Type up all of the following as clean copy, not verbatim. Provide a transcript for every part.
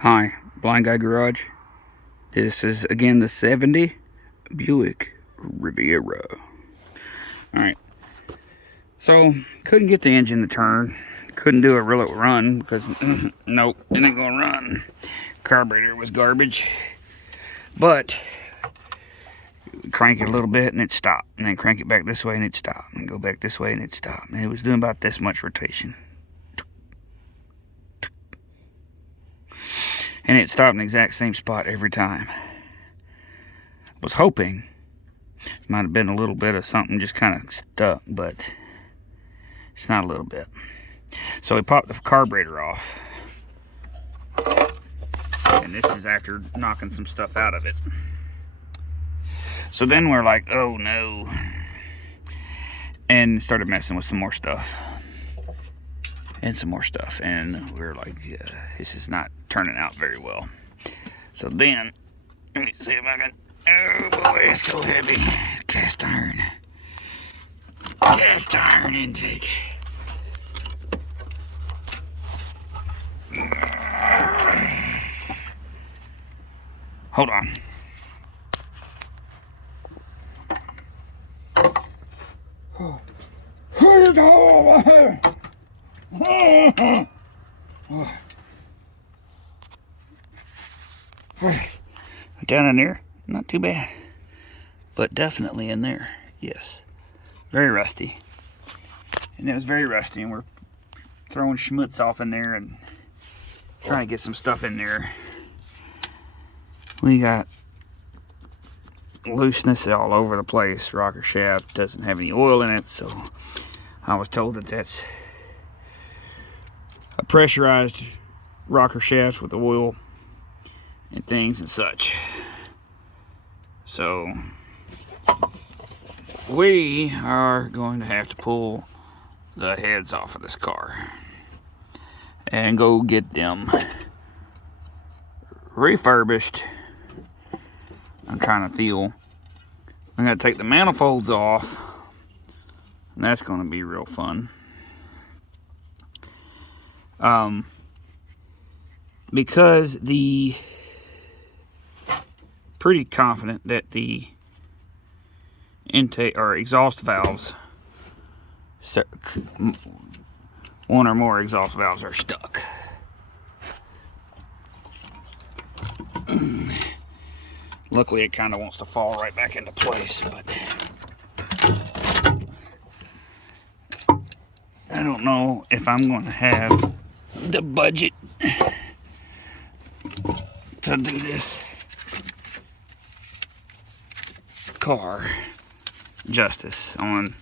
Hi, Blind Guy Garage. This is again the 70 Buick Riviera. Alright, so couldn't get the engine to turn. Couldn't do a real run because, nope, it ain't gonna run. Carburetor was garbage. But, crank it a little bit and it stopped. And then crank it back this way and it stopped. And go back this way and it stopped. And it was doing about this much rotation. And it stopped in the exact same spot every time. Was hoping it might have been a little bit of something just kind of stuck, but it's not a little bit. So we popped the carburetor off. And this is after knocking some stuff out of it. So then we're like, oh no. And started messing with some more stuff. And some more stuff, and we were like, yeah, this is not turning out very well. So then, let me see if I can, oh boy, it's so heavy. Cast iron intake. Hold on. Down in there, not too bad, but definitely in there, yes, very rusty. And it was very rusty, and we're throwing schmutz off in there and trying to get some stuff in there. We got looseness all over the place. Rocker shaft doesn't have any oil in it, so I was told that that's a pressurized rocker shaft with oil and things and such. So we are going to have to pull the heads off of this car and go get them refurbished. I'm trying to feel. I'm going to take the manifolds off, and that's going to be real fun. Because pretty confident that the intake or exhaust valves, one or more exhaust valves are stuck. Luckily, it kind of wants to fall right back into place, but I don't know if I'm going to have the budget to do this car justice on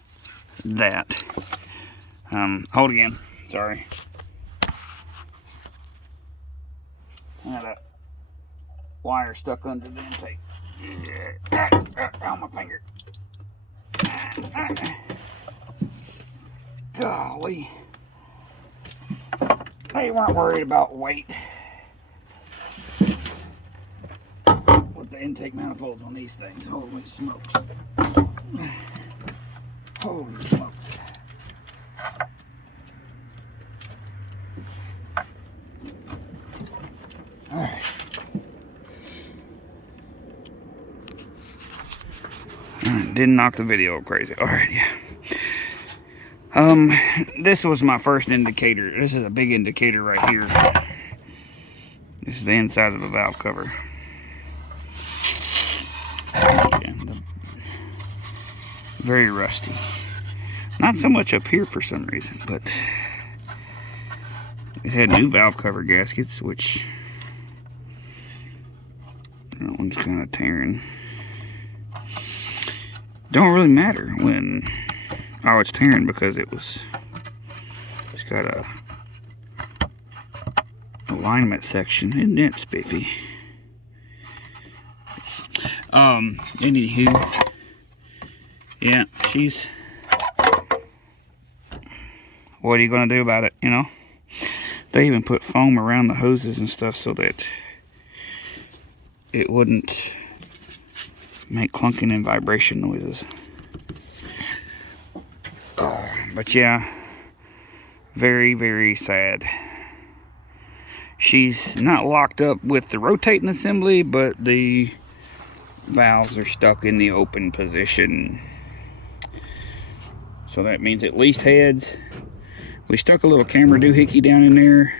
that. Hold again, sorry. I had a wire stuck under the intake. On my finger. Golly. They weren't worried about weight with the intake manifolds on these things. Holy smokes. Holy smokes. Alright. Didn't knock the video crazy. Alright, yeah. This was my first indicator. This is a big indicator right here. This is the inside of the valve cover. Yeah, very rusty. Not so much up here for some reason, but it had new valve cover gaskets, which that one's kind of tearing. Don't really matter when it's tearing because it's got a alignment section. Isn't it spiffy? Anywho, yeah, what are you gonna do about it, you know? They even put foam around the hoses and stuff so that it wouldn't make clunking and vibration noises. But yeah, very, very sad. she's not locked up with the rotating assembly, but the valves are stuck in the open position. So that means at least heads. We stuck a little camera doohickey down in there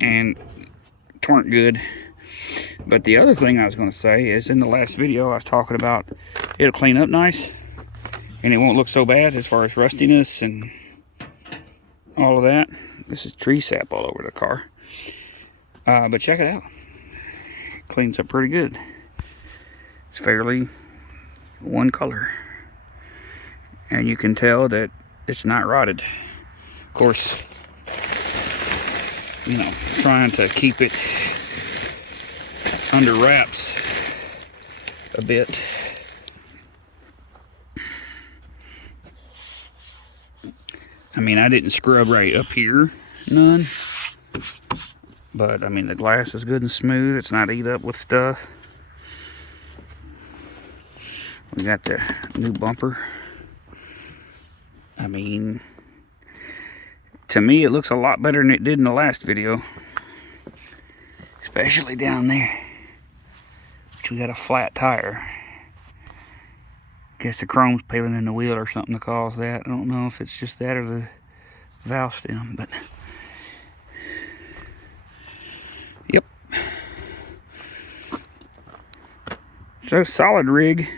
and weren't good. But the other thing I was going to say is, in the last video I was talking about it'll clean up nice and it won't look so bad as far as rustiness and all of that. This is tree sap all over the car. But check it out. It cleans up pretty good. It's fairly one color. And you can tell that it's not rotted. Of course, you know, trying to keep it under wraps a bit. I mean, I didn't scrub right up here, none. But, I mean, the glass is good and smooth. It's not eat up with stuff. We got the new bumper. I mean, to me, it looks a lot better than it did in the last video. Especially down there. Which we got a flat tire. Guess the chrome's peeling in the wheel or something to cause that. I don't know if it's just that or the valve stem, but yep. So solid rig.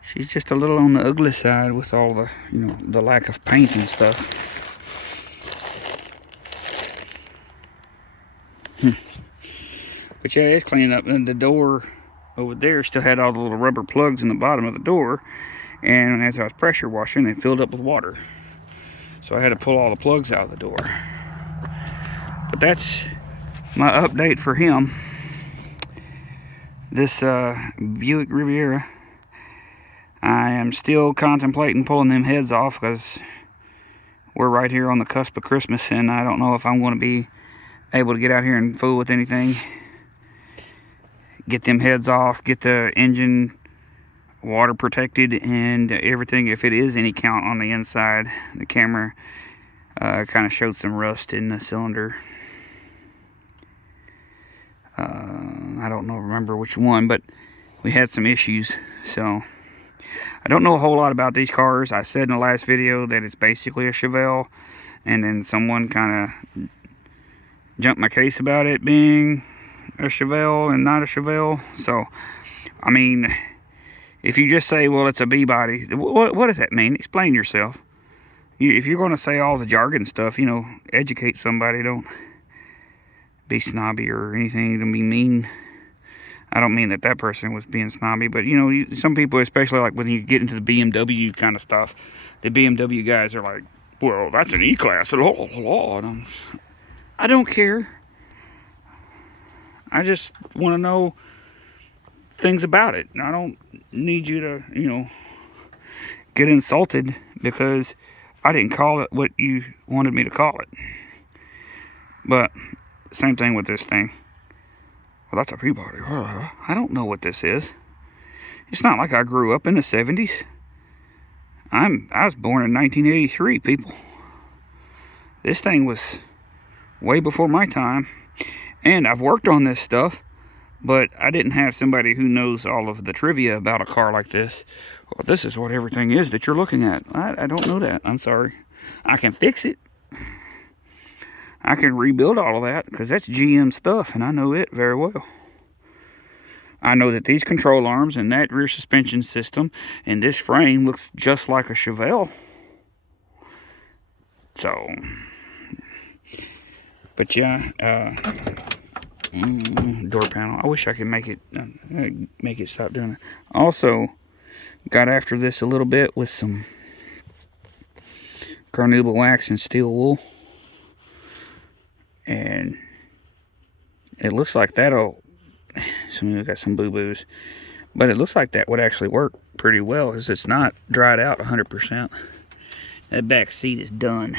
She's just a little on the ugly side with all the, you know, the lack of paint and stuff. But yeah, it's cleaning up. And the door over there still had all the little rubber plugs in the bottom of the door. And as I was pressure washing, it filled up with water. So I had to pull all the plugs out of the door. But that's my update for him. This Buick Riviera. I am still contemplating pulling them heads off because we're right here on the cusp of Christmas, and I don't know if I'm going to be able to get out here and fool with anything. Get them heads off, get the engine water protected and everything. If it is any count on the inside, the camera kind of showed some rust in the cylinder. I don't remember which one, but we had some issues. So I don't know a whole lot about these cars. I said in the last video that it's basically a Chevelle, and then someone kind of jumped my case about it being a Chevelle and not a Chevelle. So, I mean, if you just say, well, it's a B-body, what does that mean? Explain yourself. If you're going to say all the jargon stuff, you know, educate somebody. Don't be snobby or anything. Don't be mean. I don't mean that that person was being snobby, but, you know, some people, especially like when you get into the BMW kind of stuff, the BMW guys are like, well, that's an E-Class. And I don't care. I just want to know things about it. I don't need you to, you know, get insulted because I didn't call it what you wanted me to call it. But same thing with this thing. Well, that's a Peabody. I don't know what this is. It's not like I grew up in the 70s. I was born in 1983, people. This thing was way before my time. And I've worked on this stuff, but I didn't have somebody who knows all of the trivia about a car like this. Well, this is what everything is that you're looking at. I don't know that. I'm sorry. I can fix it. I can rebuild all of that because that's GM stuff, and I know it very well. I know that these control arms and that rear suspension system and this frame looks just like a Chevelle. So, but yeah, door panel. I wish I could make it stop doing it. Also, got after this a little bit with some carnauba wax and steel wool. And it looks like that'll, some of you got some boo-boos, but it looks like that would actually work pretty well because it's not dried out 100%. That back seat is done.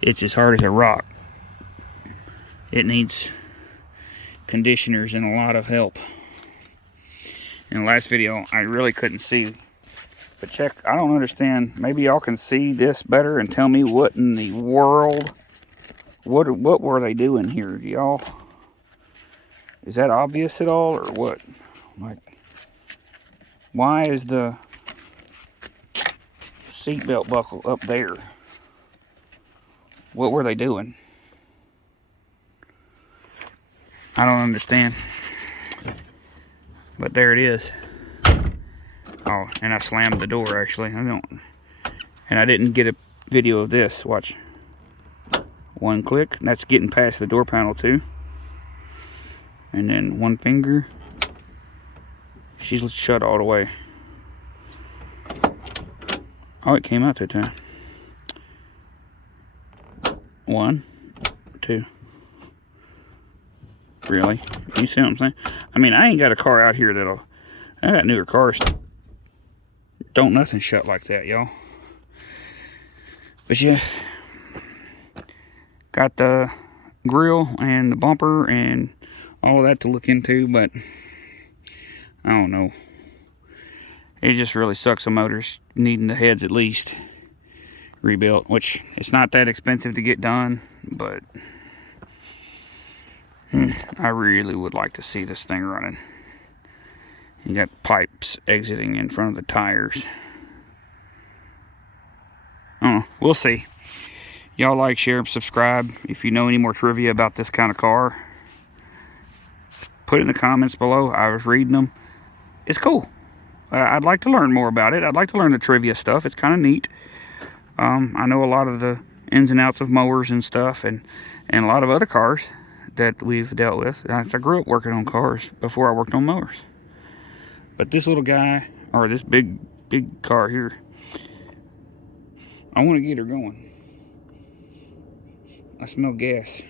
It's as hard as a rock. It needs conditioners and a lot of help. In the last video, I really couldn't see, but check, I don't understand. Maybe y'all can see this better and tell me what in the world What were they doing here, y'all? Is that obvious at all, or what? Like, why is the seatbelt buckle up there? What were they doing? I don't understand. But there it is. Oh, and I slammed the door, actually. And I didn't get a video of this. Watch. One click. That's getting past the door panel, too. And then one finger. She's shut all the way. Oh, it came out that time. 1, 2. Really? You see what I'm saying? I mean, I ain't got a car out here that'll... I got newer cars. Don't nothing shut like that, y'all. But yeah. Got the grill and the bumper and all of that to look into, but I don't know. It just really sucks, the motors needing the heads at least rebuilt, which it's not that expensive to get done, but I really would like to see this thing running. You got pipes exiting in front of the tires. Oh, we'll see. Y'all like, share, and subscribe. If you know any more trivia about this kind of car, put it in the comments below. I was reading them. It's cool. I'd like to learn more about it. I'd like to learn the trivia stuff. It's kind of neat. I know a lot of the ins and outs of mowers and stuff, and a lot of other cars that we've dealt with. I grew up working on cars before I worked on mowers. But this little guy, or this big car here, I want to get her going. I smell gas.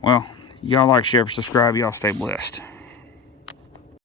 Well, y'all like, share, subscribe. Y'all stay blessed.